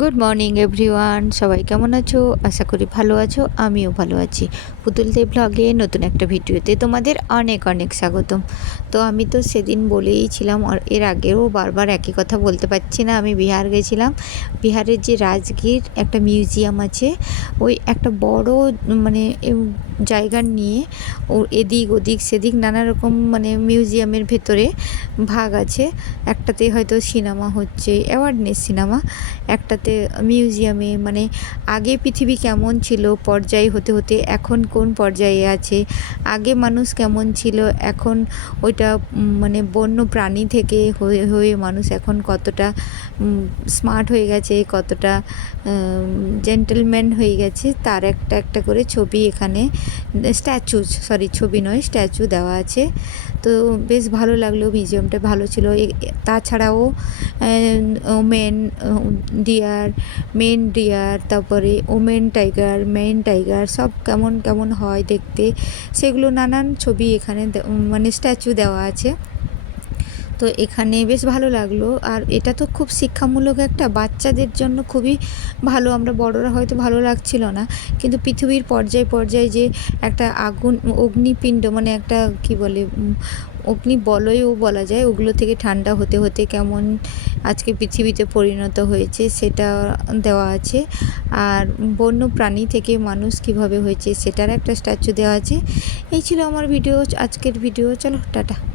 Good morning everyone সবাই কেমন আছো? আশা করি ভালো আছো, আমিও ভালো আছি। পুতুল দেব ব্লগে নতুন একটা ভিডিওতে তোমাদের অনেক অনেক স্বাগতম। তো আমি তো সেদিন বলেই ছিলাম, আর এর আগেও বারবার একই কথা বলতে পারছি না, আমি বিহার গেছিলাম। বিহারের যে রাজগীর একটা মিউজিয়াম আছে, ওই একটা বড় মানে জায়গা নিয়ে ও এদিক ওদিক সেদিক নানা রকম মানে মিউজিয়ামের ভেতরে ভাগ আছে। একটাতে হয়তো সিনেমা হচ্ছে, অ্যাওয়ার্ডনেস সিনেমা। একটাতে মিউজিয়ামে মানে আগে পৃথিবী কেমন ছিল, পর্যায় হতে হতে এখন কোন পর্যায়ে আছে, আগে মানুষ কেমন ছিল, এখন ওইটা মানে বন্য প্রাণী থেকে হয়ে হয়ে মানুষ এখন কতটা স্মার্ট হয়ে গেছে, কতটা জেন্টেলম্যান হয়ে গেছে, তার একটা একটা করে ছবি এখানে স্ট্যাচু সরি ছবি নয় স্ট্যাচু দেওয়া আছে। তো বেশ ভালো লাগল মিউজিয়ামটা ভালো ছিল। তাছাড়াও ওমেন ডিয়ার মেন ডিয়ার তারপরে ওমেন টাইগার মেন টাইগার সব কেমন কেমন হয় দেখতে, সেগুলো নানান ছবি এখানে মানে স্ট্যাচু দেওয়া আছে। তো এখানে বেশ ভালো লাগল। আর এটা তো খুব শিক্ষামূলক একটা, বাচ্চাদের জন্য খুবই ভালো। আমরা বড়রা হয়তো ভালো লাগছিল না। কিন্তু পৃথিবীর পর্যায় পর্যায়ে যে একটা আগুন, অগ্নিপিণ্ড মানে একটা কি বলে অগ্নি বলয়ও বলা যায়, ওগুলো থেকে ঠান্ডা হতে হতে কেমন আজকে পৃথিবীতে পরিণত হয়েছে সেটা দেওয়া আছে। আর বন্য প্রাণী থেকে মানুষ কীভাবে হয়েছে সেটার একটা স্ট্যাচু দেওয়া আছে। এই ছিল আমার ভিডিও, আজকের ভিডিও। চলো, টাটা।